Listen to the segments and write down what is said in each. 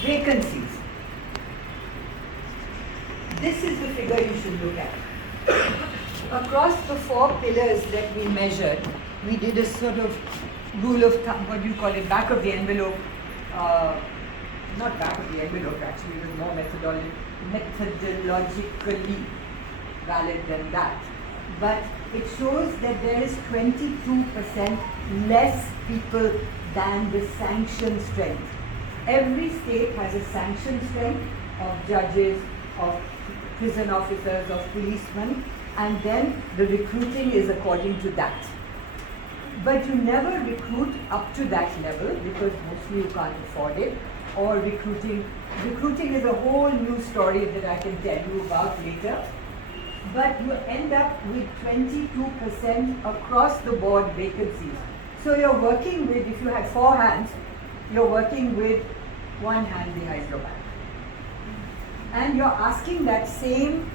Vacancies. This is the figure you should look at. Across the 4 pillars that we measured, we did a sort of rule of thumb, what do you call it, back of the envelope, not back of the envelope actually, it was more methodologically valid than that. But it shows that there is 22% less people than the sanction strength. Every state has a sanction strength of judges, of prison officers, of policemen, and then the recruiting is according to that. But you never recruit up to that level because mostly you can't afford it, or recruiting is a whole new story that I can tell you about later. But you end up with 22% across the board vacancies. So you're working with, if you had 4 hands, you're working with 1 hand behind your back. And you're asking that same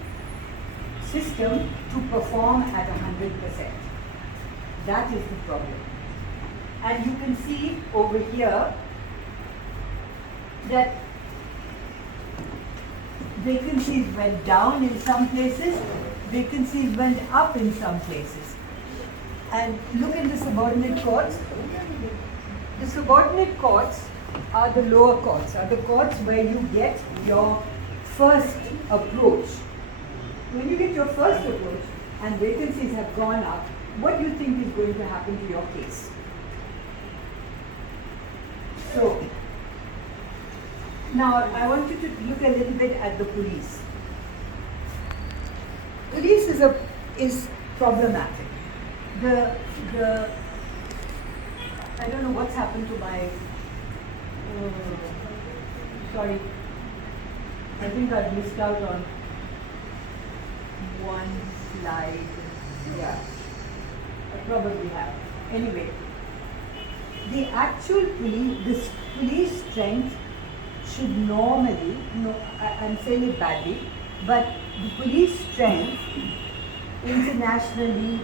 system to perform at 100%. That is the problem. And you can see over here that vacancies went down in some places, vacancies went up in some places. And look at the subordinate courts. The subordinate courts are the lower courts, are the courts where you get your first approach. When you get your first approach and vacancies have gone up, what do you think is going to happen to your case? So, now I want you to look a little bit at the police. Police is problematic. I don't know what's happened to my, sorry, I think I've missed out on one slide. Yeah, I probably have. Anyway, the actual police strength should normally, no, I'm saying it badly, but the police strength internationally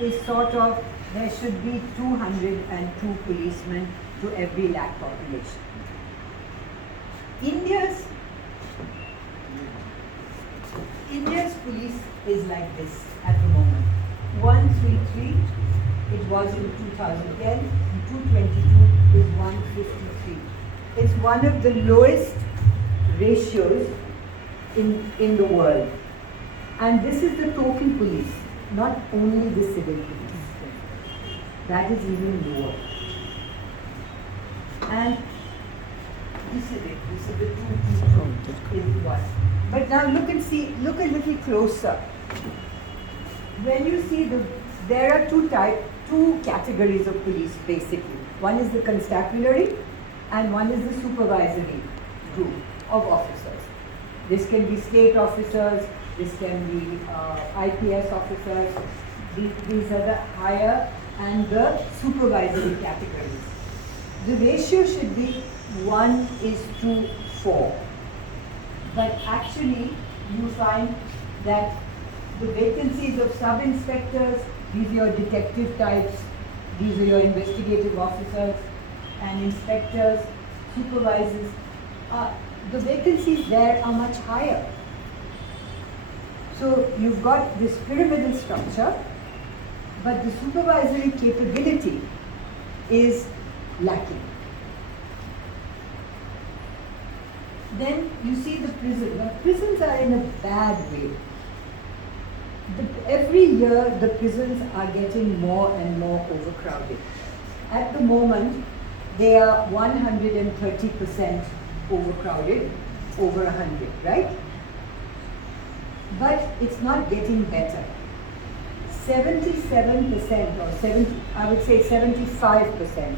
is sort of, there should be 202 policemen to every lakh population. India's police is like this at the moment. 133, it was in 2010, and 222 is 153. It's one of the lowest ratios in the world. And this is the total police, not only the civil police. That is even lower. And this is it. This is the 222 is one. But now look a little closer. When you see there are two categories of police basically. One is the constabulary and one is the supervisory group of officers. This can be state officers, this can be IPS officers. These are the higher and the supervisory categories. The ratio should be 1:4. But actually, you find that the vacancies of sub-inspectors, these are your detective types, these are your investigative officers, and inspectors, supervisors, the vacancies there are much higher. So you've got this pyramidal structure, but the supervisory capability is lacking. Then you see the prison. Now prisons are in a bad way. Every year the prisons are getting more and more overcrowded. At the moment they are 130% overcrowded, over 100, right? But it's not getting better. 77% or 75%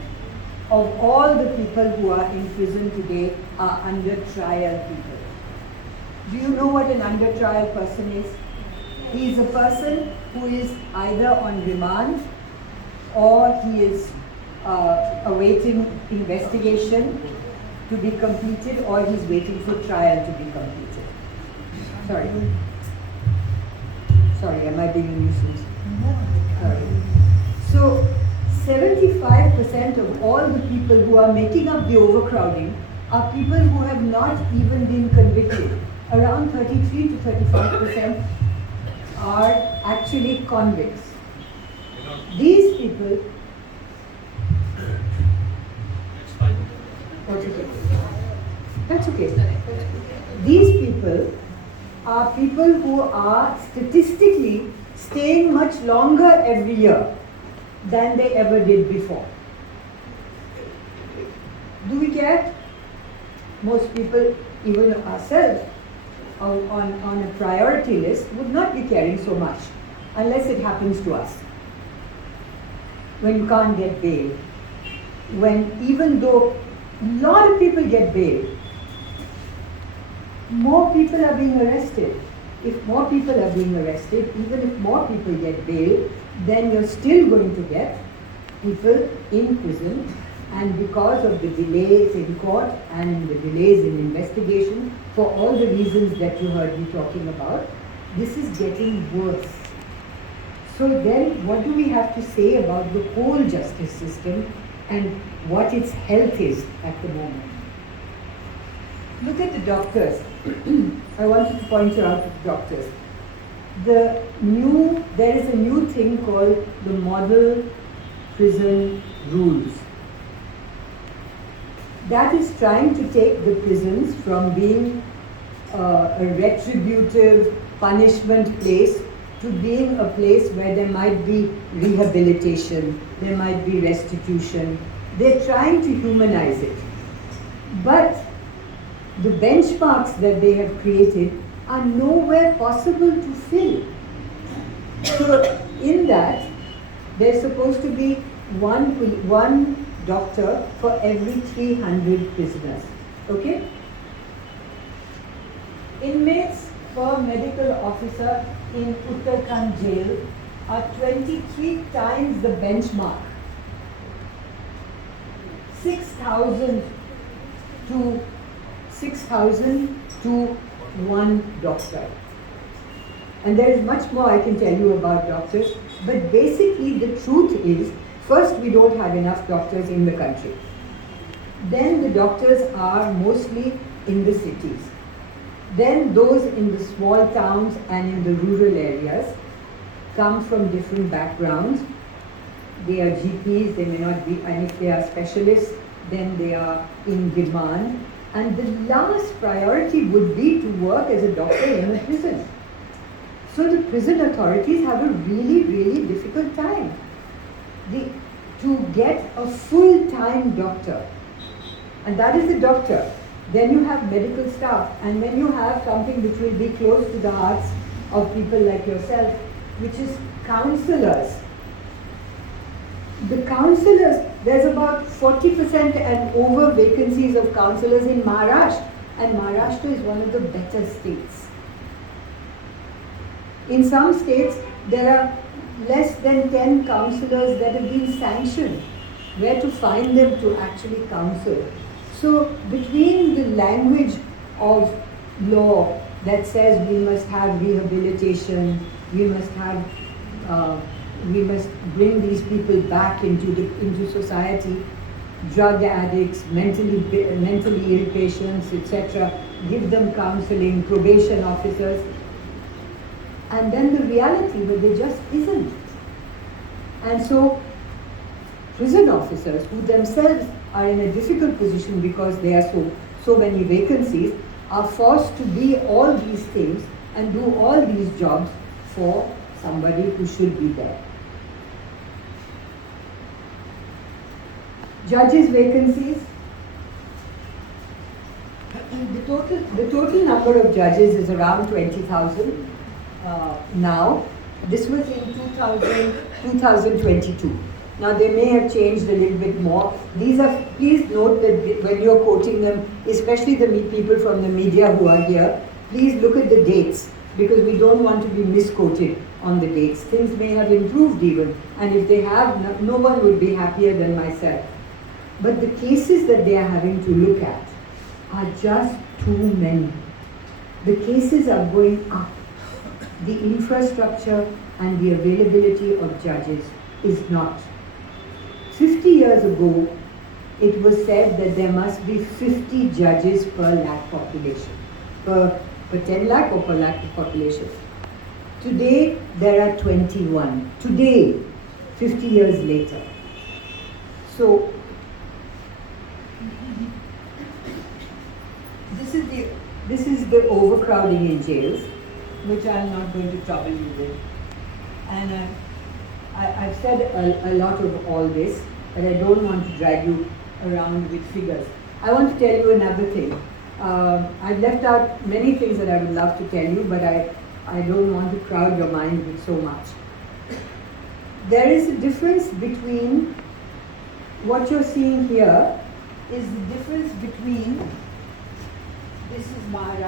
of all the people who are in prison today are under trial people. Do you know what an under trial person is? He is a person who is either on remand or he is awaiting investigation to be completed, or he's waiting for trial to be completed. Sorry, am I being a nuisance? So 75% of all the people who are making up the overcrowding are people who have not even been convicted. Around 33 to 35% are actually convicts. These people, that's okay. These people are people who are statistically staying much longer every year than they ever did before. Do we get? Most people, even ourselves, on a priority list, would not be caring so much unless it happens to us. When you can't get bail, when even though a lot of people get bail, more people are being arrested. If more people are being arrested, even if more people get bail, then you're still going to get people in prison. And because of the delays in court and the delays in investigation, for all the reasons that you heard me talking about, this is getting worse. So then, what do we have to say about the whole justice system and what its health is at the moment? Look at the doctors. I wanted to point you out to the doctors. There is a new thing called the model prison rules. That is trying to take the prisons from being a retributive punishment place to being a place where there might be rehabilitation, there might be restitution. They're trying to humanize it. But the benchmarks that they have created are nowhere possible to fill. So in that, there's supposed to be one doctor for every 300 prisoners. Okay? Inmates per medical officer in Uttarakhand jail are 23 times the benchmark. 6,000 to one doctor. And there is much more I can tell you about doctors, but basically the truth is, first, we don't have enough doctors in the country. Then the doctors are mostly in the cities. Then those in the small towns and in the rural areas come from different backgrounds. They are GPs, they may not be, and if they are specialists, then they are in demand. And the last priority would be to work as a doctor in a prison. So the prison authorities have a really, really difficult time. To get a full-time doctor, and that is the doctor. Then you have medical staff, and then you have something which will be close to the hearts of people like yourself, which is counselors. The counselors, there's about 40% and over vacancies of counselors in Maharashtra, and Maharashtra is one of the better states. In some states, there are less than 10 counselors that have been sanctioned. Where to find them to actually counsel? So between the language of law that says we must have rehabilitation, we must bring these people back into society, drug addicts, mentally ill patients, etc., give them counseling, probation officers, and then the reality where there just isn't. And so prison officers, who themselves are in a difficult position because there are so many vacancies, are forced to be all these things and do all these jobs for somebody who should be there. Judges' vacancies. The total number of judges is around 20,000 now. This was in 2022. Now they may have changed a little bit more. These are, please note that when you're quoting them, especially the people from the media who are here, please look at the dates, because we don't want to be misquoted on the dates. Things may have improved even, and if they have, no one would be happier than myself. But the cases that they are having to look at are just too many. The cases are going up. The infrastructure and the availability of judges is not. 50 years ago, it was said that there must be 50 judges per lakh population, per 10 lakh or per lakh population. Today, there are 21. Today, 50 years later. So, this is the overcrowding in jails, which I'm not going to trouble you with. And I've said a lot of all this, but I don't want to drag you around with figures. I want to tell you another thing. I've left out many things that I would love to tell you, but I don't want to crowd your mind with so much. There is a difference between what you're seeing here is the difference between, this is Maja.